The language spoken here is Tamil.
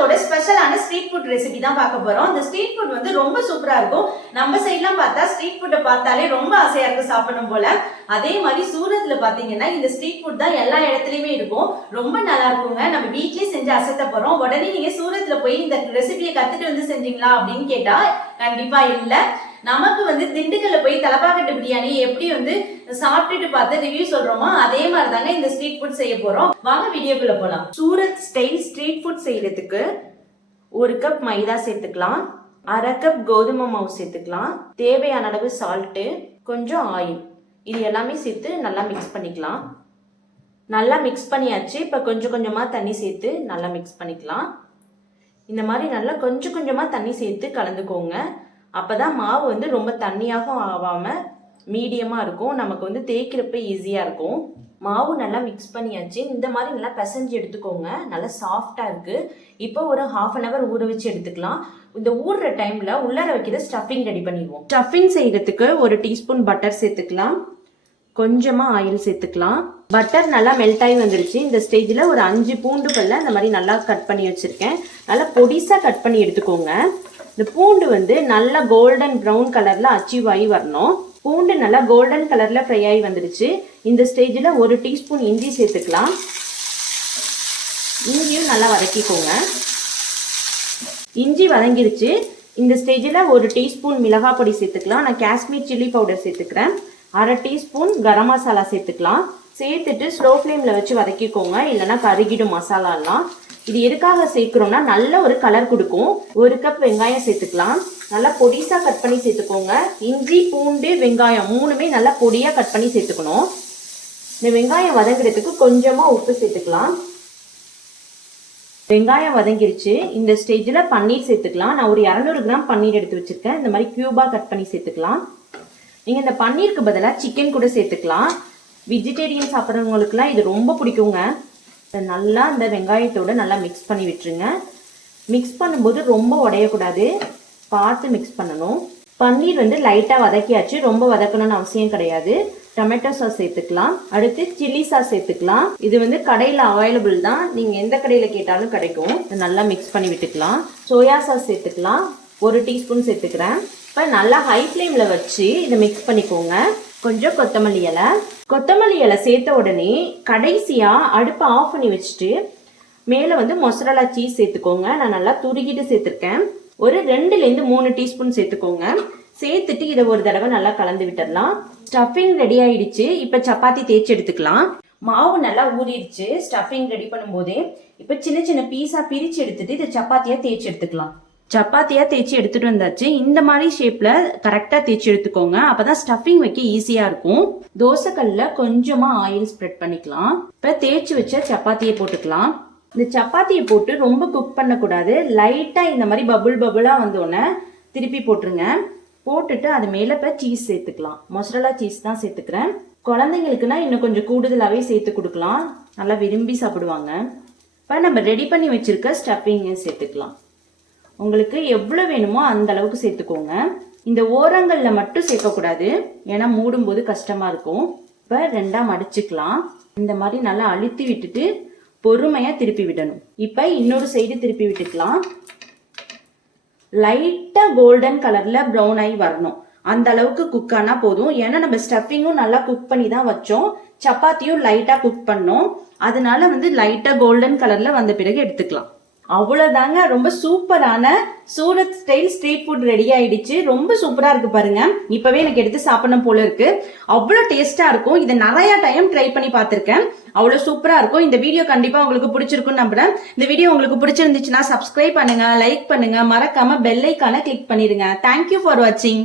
சூரத்தோட ஸ்பெஷலான ஸ்ட்ரீட் ஃபுட் ரெசிபி தான் பார்க்க போறோம். இந்த ஸ்ட்ரீட் ஃபுட் வந்து ரொம்ப சூப்பரா இருக்கும். நம்ம சைட்லாம் பார்த்தா ஸ்ட்ரீட் ஃபுட்டை பார்த்தாலே ரொம்ப ஆசையா இருக்கும் சாப்பிடணும் போல. அதே மாதிரி சூரத்ல பாத்தீங்கன்னா இந்த ஸ்ட்ரீட் ஃபுட் தான் எல்லா இடத்துலயுமே இருக்கும். ரொம்ப நல்லா இருக்குங்க. நம்ம வீட்லயே செஞ்சு அசத்த போறோம். உடனே நீங்க சூரத்ல போய் இந்த ரெசிபியை கத்துட்டு வந்து செஞ்சீங்களா அப்படின்னு கேட்டா கண்டிப்பா இல்ல. நமக்கு வந்து திண்டுக்கல்ல போய் தலப்பாக்கட்டு பிரியாணி எப்படி வந்து சாப்பிட்டுட்டு பார்த்து ரிவ்யூ சொல்றோமோ அதே மாதிரி தாங்க இந்த ஸ்ட்ரீட் ஃபுட் செய்ய போறோம். வாங்க வீடியோக்குள்ள போலாம். சூரத் ஸ்டைல் ஸ்ட்ரீட் ஃபுட் செய்யறதுக்கு 1 கப் மைதா சேர்த்துக்கலாம், 1/2 கப் கோதுமை மாவு சேர்த்துக்கலாம், தேவையான அளவு சால்ட்டு, கொஞ்சம் ஆயில், இது எல்லாமே சேர்த்து நல்லா மிக்ஸ் பண்ணிக்கலாம். நல்லா மிக்ஸ் பண்ணியாச்சு. இப்ப கொஞ்சம் கொஞ்சமா தண்ணி சேர்த்து நல்லா மிக்ஸ் பண்ணிக்கலாம். இந்த மாதிரி நல்லா கொஞ்சம் கொஞ்சமா தண்ணி சேர்த்து கலந்துக்கோங்க. அப்பதான் மாவு வந்து ரொம்ப தண்ணியாகவும் ஆகாம மீடியமா இருக்கும். நமக்கு வந்து தேய்க்கிறப்ப ஈஸியா இருக்கும். மாவு நல்லா மிக்ஸ் பண்ணியாச்சு. இந்த மாதிரி நல்லா பிசைஞ்சு எடுத்துக்கோங்க. நல்லா சாஃப்டா இருக்கு. இப்போ ஒரு 1/2 hour ஊற வச்சு எடுத்துக்கலாம். இந்த ஊறுற டைம்ல உள்ளார வைக்கிற ஸ்டஃபிங் ரெடி பண்ணிடுவோம். ஸ்டஃபிங் செய்யறதுக்கு 1 டீஸ்பூன் பட்டர் சேர்த்துக்கலாம், கொஞ்சமா ஆயில் சேர்த்துக்கலாம். பட்டர் நல்லா மெல்ட் ஆகி வந்துருச்சு. இந்த ஸ்டேஜ்ல ஒரு 5 பூண்டு பல்ல இந்த மாதிரி நல்லா கட் பண்ணி வச்சிருக்கேன். நல்லா பொடிசா கட் பண்ணி எடுத்துக்கோங்க. இந்த பூண்டு வந்து நல்லா கோல்டன் ப்ரௌன் கலர்ல அச்சீவ் ஆகி வரணும். பூண்டு நல்லா கோல்டன் கலர்ல ஃப்ரை ஆகி வந்துருச்சு. இந்த ஸ்டேஜ்ல 1 டீஸ்பூன் இஞ்சி சேர்த்துக்கலாம். இஞ்சியும் நல்லா வதக்கிக்கோங்க. இஞ்சி வதங்கிருச்சு. இந்த ஸ்டேஜ்ல 1 டீஸ்பூன் மிளகாய் பொடி சேர்த்துக்கலாம். நான் காஷ்மீர் சில்லி பவுடர் சேர்த்துக்கிறேன். 1/2 டீஸ்பூன் கரம் மசாலா சேர்த்துக்கலாம். சேர்த்துட்டு ஸ்லோ ஃப்ளேம்ல வச்சு வதக்கிக்கோங்க, இல்லைன்னா கருகிடும் மசாலாலாம். இது எதுக்காக சேர்க்கிறோம்னா நல்ல ஒரு கலர் கொடுக்கும். 1 கப் வெங்காயம் சேர்த்துக்கலாம். நல்லா பொடிசா கட் பண்ணி சேர்த்துக்கோங்க. இஞ்சி, பூண்டு, வெங்காயம் 3மே நல்லா பொடியா கட் பண்ணி சேர்த்துக்கணும். இந்த வெங்காயம் வதங்குறதுக்கு கொஞ்சமா உப்பு சேர்த்துக்கலாம். வெங்காயம் வதங்கிருச்சு. இந்த ஸ்டேஜ்ல பன்னீர் சேர்த்துக்கலாம். நான் ஒரு 200 கிராம் பன்னீர் எடுத்து வச்சிருக்கேன். இந்த மாதிரி கியூபா கட் பண்ணி சேர்த்துக்கலாம். நீங்க இந்த பன்னீருக்கு பதிலாக சிக்கன் கூட சேர்த்துக்கலாம். வெஜிடேரியன் சாப்பிட்றவங்களுக்குலாம் இது ரொம்ப பிடிக்குங்க. நல்லா இந்த வெங்காயத்தோட நல்லா மிக்ஸ் பண்ணி விட்டுருங்க. மிக்ஸ் பண்ணும்போது ரொம்ப உடையக்கூடாது, பார்த்து மிக்ஸ் பண்ணணும். பன்னீர் வந்து லைட்டாக வதக்கியாச்சு, ரொம்ப வதக்கணும்னு அவசியம் கிடையாது. டொமேட்டோ சாஸ் சேர்த்துக்கலாம். அடுத்து சில்லி சாஸ் சேர்த்துக்கலாம். இது வந்து கடையில் அவைலபிள் தான், நீங்கள் எந்த கடையில் கேட்டாலும் கிடைக்கும். நல்லா மிக்ஸ் பண்ணி விட்டுக்கலாம். சோயா சாஸ் சேர்த்துக்கலாம். 1 டீஸ்பூன் சேர்த்துக்கிறேன். இப்போ நல்லா ஹை ஃப்ளேமில் வச்சு இதை மிக்ஸ் பண்ணிக்கோங்க. கொஞ்சம் கொத்தமல்லி இலை சேர்த்த உடனே கடைசியா அடுப்பை ஆஃப் பண்ணி வச்சுட்டு மேல வந்து மொசரலா சீஸ் சேர்த்துக்கோங்க. நான் நல்லா துருகிட்டு சேர்த்துருக்கேன். ஒரு 2லேருந்து 3 டீஸ்பூன் சேர்த்துக்கோங்க. சேர்த்துட்டு இதை ஒரு தடவை நல்லா கலந்து விட்டுடலாம். ஸ்டஃபிங் ரெடி ஆயிடுச்சு. இப்ப சப்பாத்தி தேய்ச்சி எடுத்துக்கலாம். மாவு நல்லா ஊறிடுச்சு. ஸ்டஃபிங் ரெடி பண்ணும் போதே இப்ப சின்ன சின்ன பீஸா பிரிச்சு எடுத்துட்டு இதை சப்பாத்தியா தேய்ச்சி எடுத்துக்கலாம். சப்பாத்தியா தேய்ச்சி எடுத்துட்டு வந்தாச்சு. இந்த மாதிரி ஷேப்ல கரெக்டா தேய்ச்சி எடுத்துக்கோங்க. அப்பதான் ஸ்டஃபிங் வைக்க ஈஸியா இருக்கும். தோசைக்கல்ல கொஞ்சமா ஆயில் ஸ்ப்ரெட் பண்ணிக்கலாம். இப்ப தேய்ச்சி வச்ச சப்பாத்தியை போட்டுக்கலாம். இந்த சப்பாத்தியை போட்டு ரொம்ப குக் பண்ணக்கூடாது. லைட்டா இந்த மாதிரி பபுளா வந்தோடனே திருப்பி போட்டுருங்க. போட்டுட்டு அது மேல இப்ப சீஸ் சேர்த்துக்கலாம். மொசரலா சீஸ் தான் சேர்த்துக்கிறேன். குழந்தைங்களுக்குன்னா இன்னும் கொஞ்சம் கூடுதலாவே சேர்த்து கொடுக்கலாம். நல்லா விரும்பி சாப்பிடுவாங்க. இப்ப நம்ம ரெடி பண்ணி வச்சிருக்க ஸ்டஃபிங் சேர்த்துக்கலாம். உங்களுக்கு எவ்வளவு வேணுமோ அந்த அளவுக்கு சேர்த்துக்கோங்க. இந்த ஓரங்கள்ல மட்டும் சேர்க்கக்கூடாது, ஏன்னா மூடும் போது கஷ்டமா இருக்கும். இப்ப 2ஆ மடிச்சுக்கலாம். இந்த மாதிரி நல்லா அழுத்தி விட்டுட்டு பொறுமையா திருப்பி விடணும். இப்ப இன்னொரு சைடு திருப்பி விட்டுக்கலாம். லைட்டா கோல்டன் கலர்ல ப்ரௌன் ஆகி வரணும். அந்த அளவுக்கு குக் ஆனா போதும். ஏன்னா நம்ம ஸ்டஃபிங்கும் நல்லா குக் பண்ணி தான் வச்சோம், சப்பாத்தியும் லைட்டா குக் பண்ணோம். அதனால வந்து லைட்டா கோல்டன் கலர்ல வந்த பிறகு எடுத்துக்கலாம். அவ்வளவுதாங்க. ரொம்ப சூப்பரான Surat style street food ready ஆயிடுச்சு. ரொம்ப சூப்பரா இருக்கு பாருங்க. இப்பவே எனக்கு எடுத்து சாப்பிடணும் போல இருக்கு. அவ்வளவு டேஸ்டா இருக்கும். இதை நிறைய டைம் ட்ரை பண்ணி பார்த்திருக்கேன். அவ்வளவு சூப்பரா இருக்கும். இந்த வீடியோ கண்டிப்பா உங்களுக்கு பிடிச்சிருக்கும்னு நம்புறேன். இந்த வீடியோ உங்களுக்கு பிடிச்சிருந்துச்சுன்னா சப்ஸ்கிரைப் பண்ணுங்க, லைக் பண்ணுங்க, மறக்காம பெல் ஐகானை கிளிக் பண்ணிருங்க. தேங்க்யூ ஃபார் வாட்சிங்.